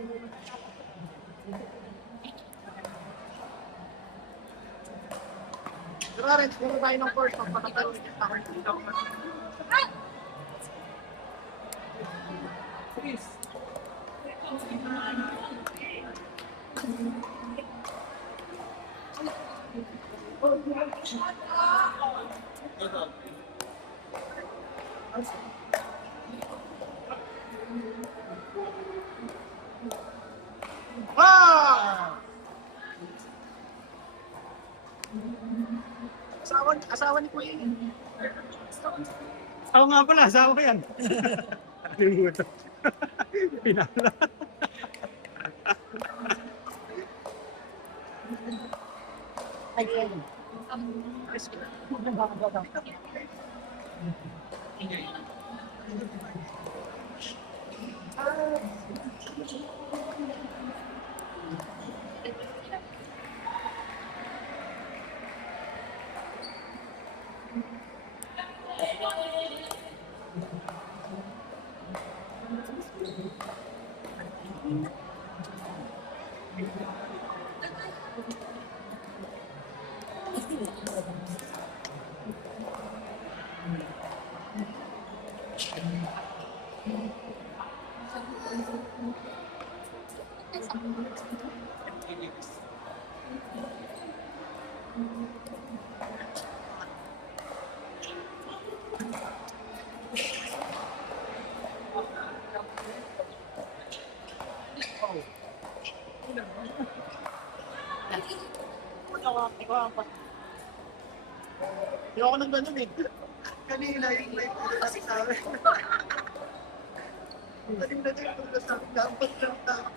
Diba, Renz, puro tayo ng course, magpatagal ulit ako dito. Please. Ah! Asawa ni Kuya yun. Ako nga pala, asawa ko yan. Nakalimutan. Pinala. Ayun. Hindi ako nang ganun eh. Kanina yung live ko kasi sa akin. Kanina din yung sa akin. Dapat lang tayo.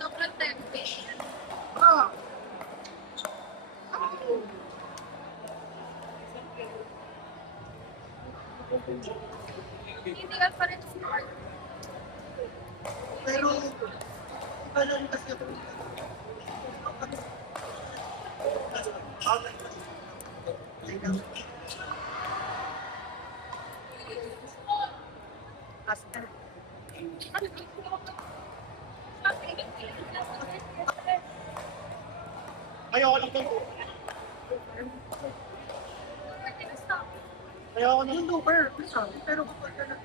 Sobrang tempting. Ah! Hindi ka pa rin smart. Pero, iba lang kasi ako. Ayoko lang ito. Ayoko na yung looper. Pero kapag ka lang,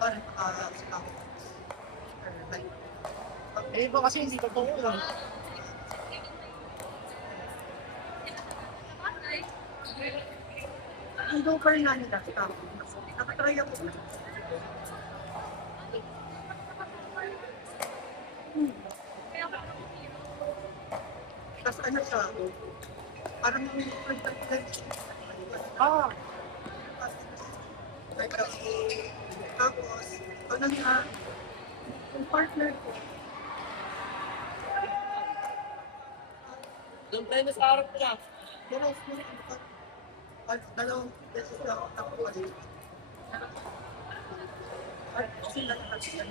parang makakasal sila ako. Eh, iba kasi hindi totoo lang. Yung looper nga nila, nakatry ako. Tapos ano siya, parang yung ah! Tapos, ano nga, yung partner ko, Yung premise sa harap niya. dalawang beses na ako nakuha din. At sila na kasi yan.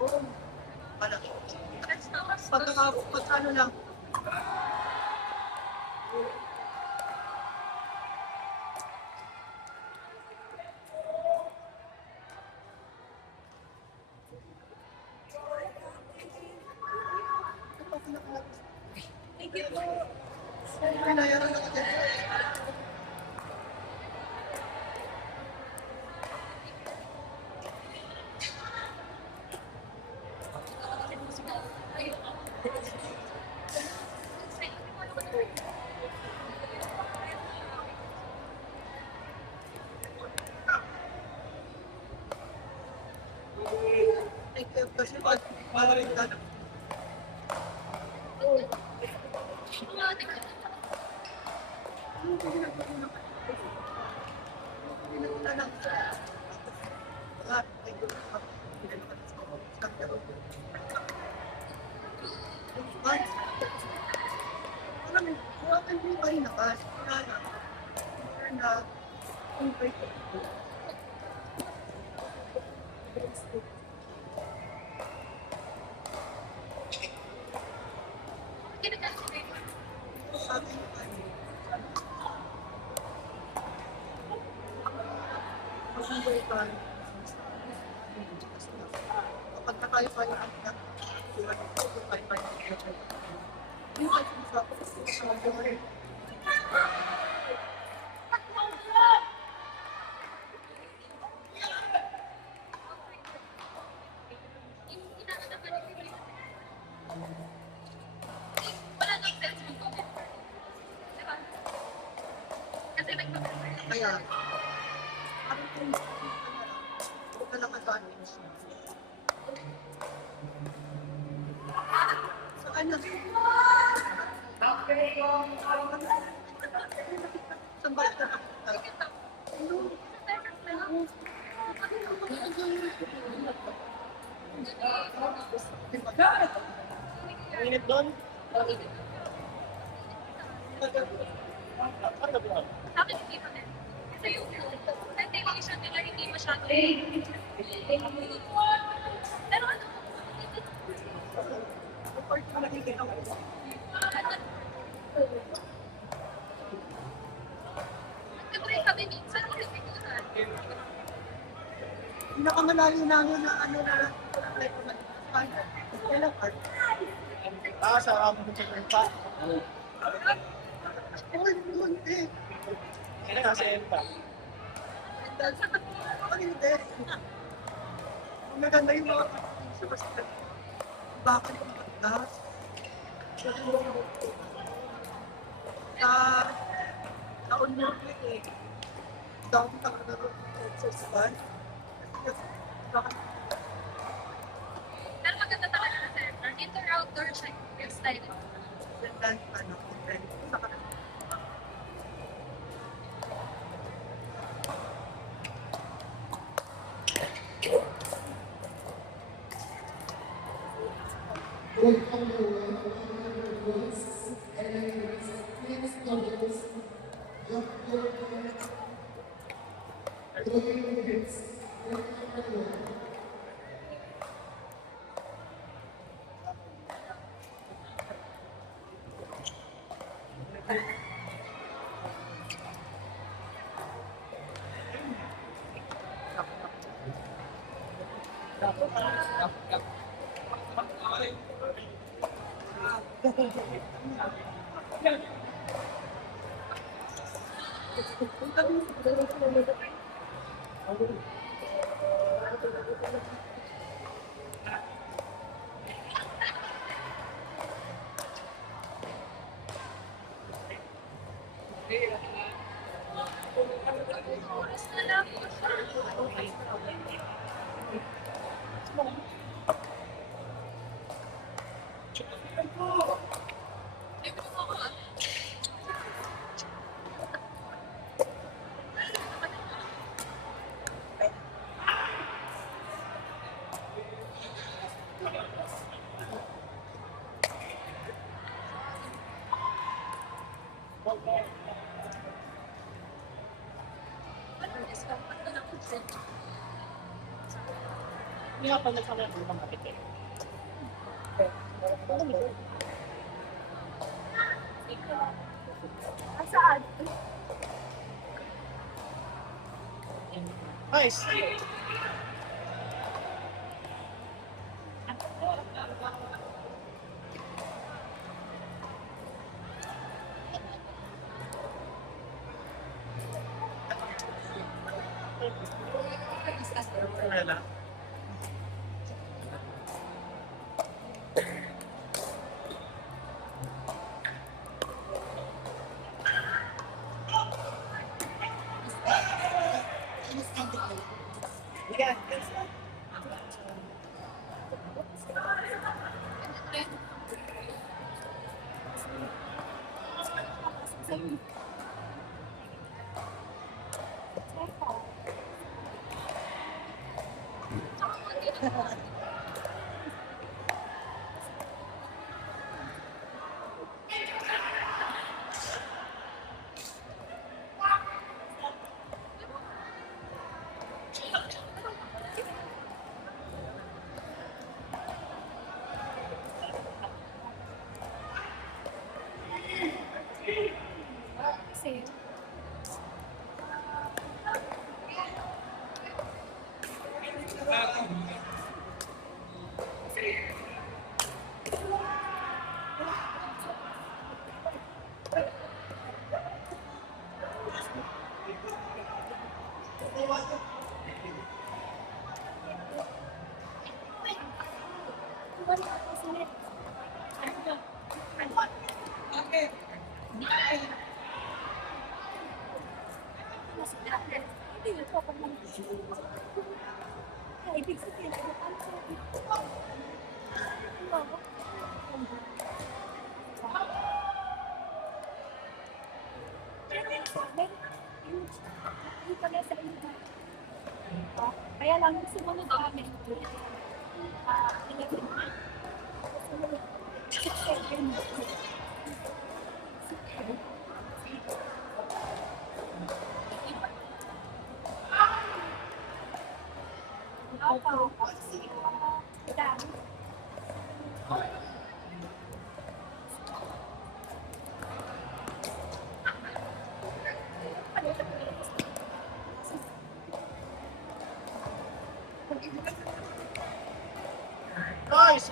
Oo. Pagka ano lang, Thank you po. pinayaran ako din. Kasi parang dati. Mag-enjoy tayo. Kapag nakayo-kayo ang yung ay sa Yung inaano naman yung wala nang sense yung comment. Diba? Kasi may comment. kaya parang kung huwag ka lang advantage. So ano? Saan ba ito? Init doon? Sabi hindi ko din. Kasi yung presentation nila hindi masyado. Pero ano? Nag-break kami minsan. Pinakamalayo namin na ano na kailan part? Sa amon sa pa. Oh, hindi. Kailan kasi pa. Ang hindi. Ang maganda yung mga sa basta. Bakit ang maganda? Taon mo eh. Taon ka na sa span. Pero maganda talaga na center. Indoor-outdoor siya yung style. Oras na lang. Hindi nga pa nagkamay ko ng kapit eh. Saan? Nice! Wala. Yeah. Kasi Ibig sabihin, ano sabi ko? Pero yung sa amin, yung pala sa iba. Kaya lang, yung sumunod namin, 11. Sumunod, 6-7. Opo. Dami. Guys!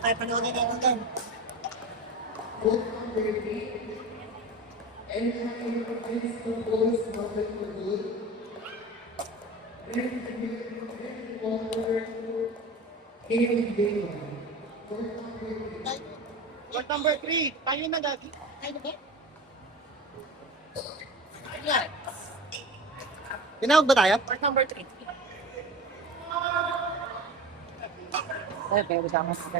Ay, panoodin natin yan. Both on their feet and having the physical goals mounted for good. Then the very water giving daylight. Both on their feet. Court number 3. Tayo na dati. Tayo na ba? Ayan. Tinawag ba tayo? Court number 3. Ay, pero kasama sa